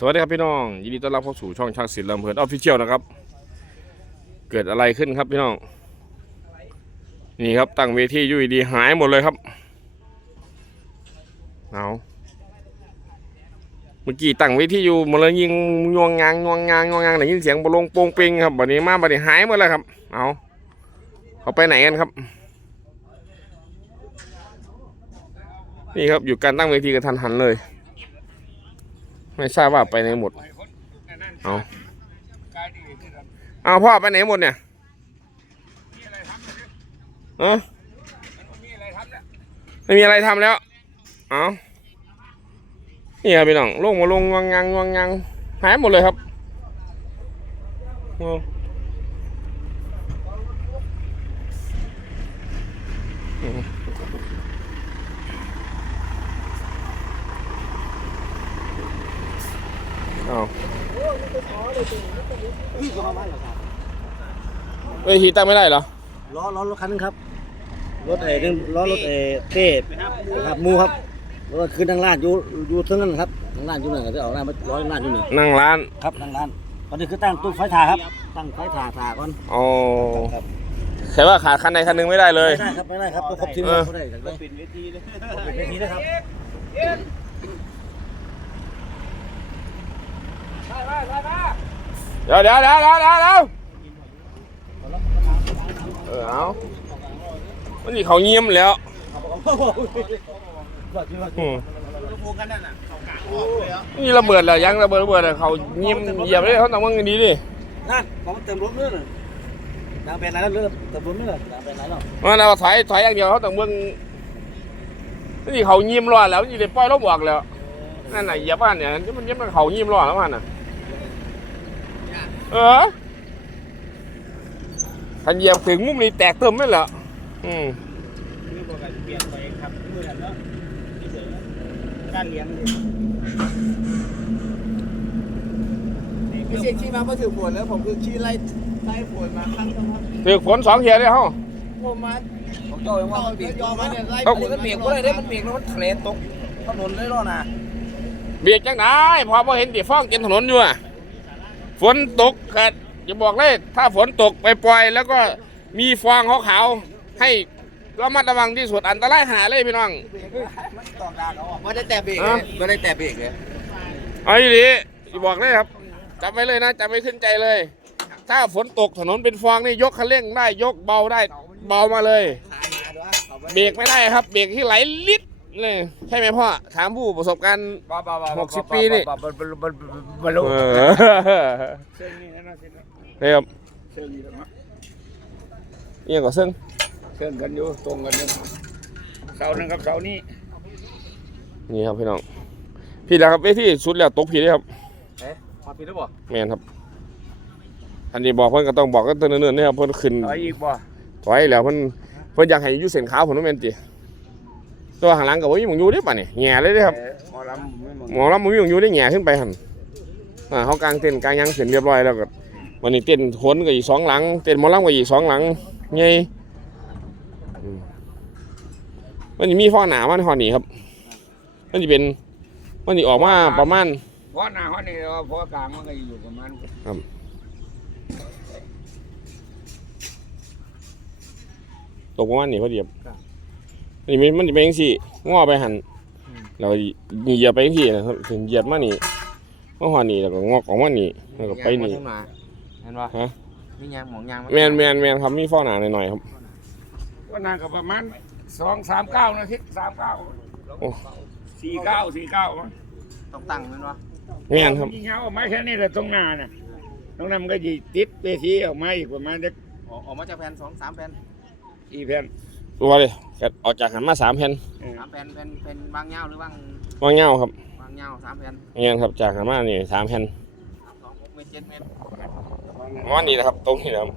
สวัสดีครับพี่น้อง ยินดีต้อนรับเข้าสู่ช่องช่างศิลป์ลำเพลินออฟฟิเชียลนะครับ เกิดอะไรขึ้นครับพี่น้อง นี่ครับตั้งเวทีอยู่ดีหายหมดเลยครับเอาเมื่อกี้ตั้งเวทีอยู่หมันเลยยิงงวงงางงวงงางงวงงางได้ยินเสียงบอลงโปงปิงครับบัดนี้มาบัดนี้หายหมดเลยครับ เอาเขาไปไหนกันครับ นี่ครับอยู่การตั้งเวทีกันทันหันเลย ไม่ทราบว่าไปไหนหมด เอาเอาพ่อไปไหนหมดเนี่ยเออไม่มีอะไรทำแล้ว เอานี่ครับพี่น้องลงมาลงวังงังวังงังหายหมดเลยครับ เอาอืมเอาเอ้ยทีตั้งไม่ได้เหรอล้อล้อรถคันนึงครับ รถเอ๋นึงล้อรถเอ๋เทพครับหมูครับรถคือนั่งร้านอยู่อยู่เทั้งนั้นครับนั่งร้านอยู่นั่นก็จะออกร้านมาร้อยร้านอยู่นี่นั่งร้านครับนั่งร้านตอนนี้คือตั้งตู้ไฟถ่าครับ ตั้งไฟถ่าถ่าก่อนอ๋อครับแต่ว่าขาดคันใดคันหนึ่งไม่ได้เลยไม่ได้ครับไม่ได้ครับต้องครบทีมเออเขาได้อย่างไรปิดเวทีเลยปิดเวทีนะครับ เดี๋ยวเดี๋ยวเดี๋ยวเดี๋ยวเดี๋ยวเดี๋ยวเออเอามันนี่เขาเงียบแล้วอืมนี่ระเบิดแล้วยังระเบิดระเบิดแล้วเขาเงียบเหยียบเลยเขาต้องว่าเงินดีดินั่นผมเติมรถเรื่อยนางเป็นอะไรแล้วเรื่อยเติมรถเรื่อยนางเป็นอะไรเนาะมันเอาถอยถอยอย่างเดียวเขาต้องเบิ่งนี่เขาเงียบรอดแล้วนี่ได้ปล่อยลมออกแล้วนั่นน่ะเหยียบบ้านเนี่ยมันเงียบมันเขาเงียบรอดแล้วมันน่ะ เออถ้าเหยียบถึงมุมนี้แตกเติมไม่เหรออืมนี่บอกกันเปลี่ยนไปครับเมื่อแล้วการเลี้ยงไม่ใช่ขี่มาเมื่อถือฝนแล้วผมคือขี่ไล่ไล่ฝนมาครั้งสองครั้งถือฝนสองเทียเลยเฮาผมมาผมยอมว่าเอามันเบรกยอมมาเนี่ยไล่อันนี้มันเบรกก็ได้ได้มันเบรกแล้วมันทะเลตกถนนเลยรอนะเบียดจังได้พอพอเห็นตีฟ้องเต็มถนนอยู่อะ ฝนตกเกิดจะบอกเลย ถ้าฝนตกไปปล่อยๆแล้วก็มีฟองขาวๆให้ระมัดระวังที่สุดอันตรายหาเลยพี่น้องไม่ได้แตะเบรกเลยไม่ได้แตะเบรกเลยเอาอย่างนี้บอกเลยครับจำไว้เลยนะจำไว้ขึ้นใจเลย ถ้าฝนตกถนนเป็นฟองนี่ยกคันเร่งได้ยกเบาได้เบามาเลย เบรกไม่ได้ครับ เบรกที่ไหลลิด เลยใช่ไหมพ่อ ถามผู้ประสบการณ์หกสิบปีนี่บลุเออเส้นนี้นะเส้นนี้นี่ครับเส้นนี้นะเอียงกับซึ่งเส้นกันอยู่ตรงกันอยู่เสาหนึ่งกับเสานี้นี่ครับพี่น้อง พี่ดาครับเวทีสุดแล้วตกผีเลยครับเอ๊ะพอปีแล้วบ่แมนครับ อันนี้บอกเพิ่นก็ต้องบอกกันเตือนเนิ่นๆนะครับเพิ่นขึ้นต่ออีกบ่ถอยแล้วเพิ่นเพิ่นอยากให้อยู่เส้นขาวผมต้องแมนติ ตัวข้างหลังก็บ่มีหมองอยู่เด้ป่ะนี่แหง่เลยเด้ครับเอ๊ะหมอลำไม่หมดหมอลำบ่มีหมองอยู่ได้แหง่ขึ้นไปหั่นอ่าเขากางเต็นท์กางหยังเสร็จเรียบร้อยแล้วก็วันนี้เต็นท์ขนก็อีกสองหลัง เต็นท์หมอลำก็อีกสองหลังใหญ่อืมมันสิมีฟ้อหนามันฮอดนี่ครับ มันสิเป็น มันสิออกมาประมาณ เพราะหน้าเขานี่เพราะกลางมันก็อยู่ประมาณตกประมาณนี้พอดีครับ อันนี้มันมันจะเป็นจังซี่งอไปหันแล้วก็เหยียบไปจังซี่นะครับถึงเหยียบมานี่มาหอนี่แล้วก็งอกออกมานี่แล้วก็ไปนี่เห็นป่ะฮะมียางหมองยางแมนแมนแมนครับมีฟ้อหนาหน่อยๆครับก็น่าก็ประมาณสองสามเก้านะทิศสามเก้าโอ้สี่เก้าสี่เก้ามั้งต้องตั้งมันวะแมนครับยิงเงาออกมาแค่นี้แหละตรงหน้าน่ะตรงนั้นมันก็ยีติดเวทีออกมาอีกประมาณจะออกมาจากแผ่นสองสามแผ่นกี่แผ่น ตัวเลยก็ออกจากหันมาสามแผ่นเออสามแผ่นแผ่นแผ่นบางเงาหรือบางวางเงาครับบางเงาสามแผ่นแมนครับจากหันมานี่สามแผ่นสองหกเมตรเจ็ดเมตรประมาณนี้นะครับ ตรงนี้นะครับ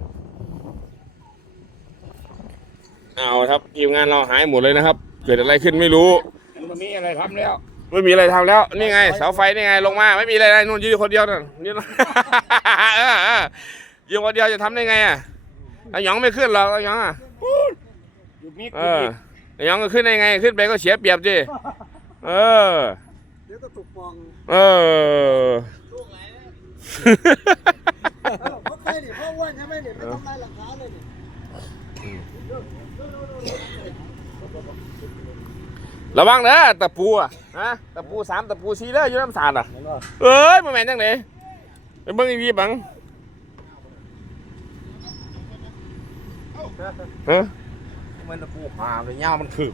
เอาครับทีมงานเราหายหมดเลยนะครับ เกิดอะไรขึ้นไม่รู้ มันบ่มีอะไรทำแล้ว ไม่มีอะไรทำแล้ว นี่ไงเสาไฟนี่ไงลงมา ไม่มีอะไรเลยนู่นยืนคนเดียวนั่นยืน เออเออยืนคนเดียวจะทำได้ไงอะไอ้หยองไม่ขึ้นหรอกไอ้หยองอะ หยุดมีดเออไอ้หยองก็ขึ้นได้ไง ขึ้นไปก็เสียเปรียบดิเออ เดี๋ยวก็ถูกปองเออเขาใครนี่พ่ออ้วนใช่ไหมเนี่ยไม่ทำลายหลักฐานเลยนี่ระวังเด้อตะปูอะฮะตะปูสามตะปูสี่เด้ออยู่น้ำสาดอะเห็นป่ะเอ้ยมาแม่นจังไหนไปเบิ่งอีกทีบังเฮ้ มันตะปูหาเลยเงามันคือ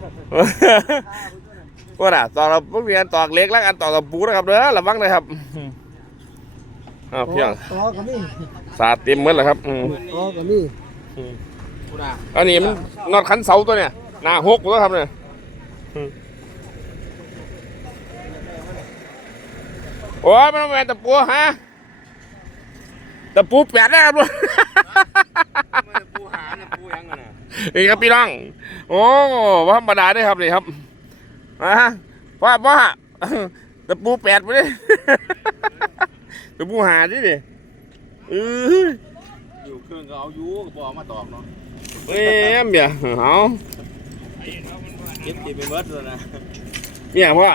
ว่าน่ะตอกเราพวกเรียนตอกเล็กแล้วกันตอกตะปูนะครับเด้อระวังเลยครับอ้าวเพียงต่อกับนี่สาดเต็มหมดแล้วครับอืมต่อกับนี่กูน่ะอันนี้มันนอดขันเสาตัวเนี่ยหน้าหกตัวครับเนี่ยอืมโอ้ยมันแม่นตะปูฮะตะปูแปดนะครับลูกมันตะปู หาตะปูยังไงน่ะนี่ครับพี่น้อง โอ้ว่าธรรมดาได้อครับนี่ครับอ่าว่าว่าตะปูแปดไปเลยตะปูหาดิดิเอออยู่เครื่องก็เอาอยู่ก็บอกมาตอกเนาะเอ้ยเมียเอาเก็บกินไปเบิดเลยนะเมียพ่อ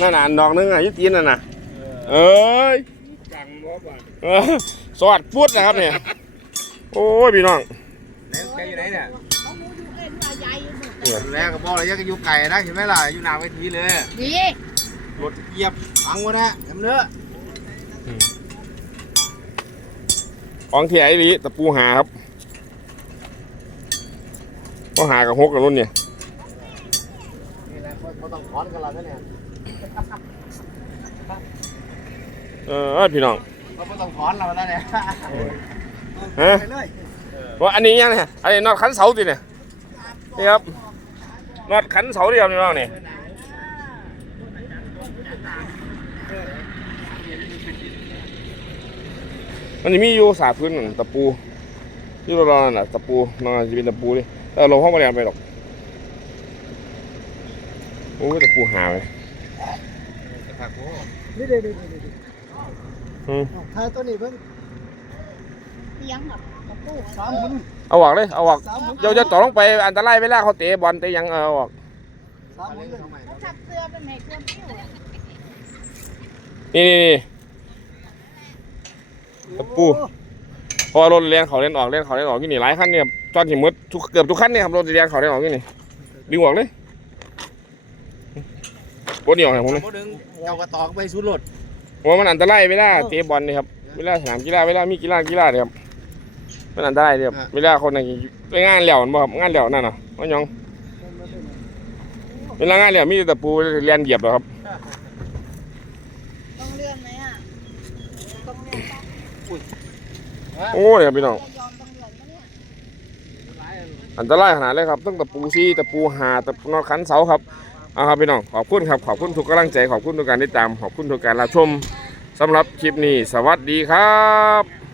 นั่นน่ะดอกนึงอะอยุตีนนั่นน่ะเอ้ยจังบ่บ่เออ สอดพุดนะครับเนี่ย โอ้ยพี่น้องแล้วแกอยู่ไหนเนี่ยเขาหมูอยู่เอ็นว่าใหญ่หมดอยู่แล้วก็บอกเลยยังอยู่ไก่นะเห็นไหมล่ะอยู่หน้าเวทีเลยนี่รถเหยียบฟังวะนะจำเนื้อของเทียไอ้ลีตะปูหาครับก็หากับหกกับรุ่นเนี่ยนี่แหละเขาต้องถอนกันแล้วเนี่ยเออพี่น้อง เขาไม่ต้องถอนเราแล้วเนี่ยฮะไปเลยว่าอันนี้ยังเนี่ยอันนี้นอดขันเสาติเนี่ยนี่ครับนอดขันเสาเดียวนี่น้องนี่มันจะมีอยู่สาพื้นนั่นตะปูที่เรารอนั่นน่ะตะปูนอนจะเป็นตะปูดิแต่เราห้องมาเรียนไปหรอกโอ้ยตะปูหาเลยนี่เด็ดเด็ดเด็ด อืมทายตัวนี้เพิ่งเตียงแบบกระปูสามหมุนเอาออกเลยเอาออกสามหมุนเดี๋ยวจะต่อลงไปอันตรายเวลาเขาเตะบอลเตะหยังเอาออกสามหมุนเลยเขาจับเสื้อเป็นไหนเครื่องปิ้วอะนี่นี่นี่ ตะปูพอรถเลียนเขาเลียนออกเลียนเขาเลียนออกที่นี่หลายคันเนี่ยจอดหิมดทุกเกือบทุกคันเนี่ยครับรถเลียนเขาเลียนออกที่นี่ดึงออกเลยปวดเหนียวไหนผมเลย เขาดึงเอากระตอกไปสุดรถเพราะ ว่ามันอันตรายเวลาเตะบอลนี่ครับเวลาสนามกีฬาเวลามีกีฬากีฬาเนี่ยครับมันอันตรายเนี่ยครับเวลาคนไหนไปงานเหลี่ยวมันบ่ครับงานเหลี่ยวนั่นน่ะว่าหยังเวลางานเหลี่ยวมีแต่ตะปูเลียนเหยียบเหรอครับต้องเลื่อนไหมอะต้องเลื่อนปะโอ้ยครับพี่น้องจะยอมต้องเลื่อนปะเนี่ยอันตรายขนาดเลยครับตั้งตะปูซีตะปูหาตะปูนอนขันเสาครับ เอาครับพี่น้องขอบคุณครับขอบคุณทุกกำลังใจขอบคุณทุกการติดตามขอบคุณทุกการรับชมสำหรับคลิปนี้ สวัสดีครับ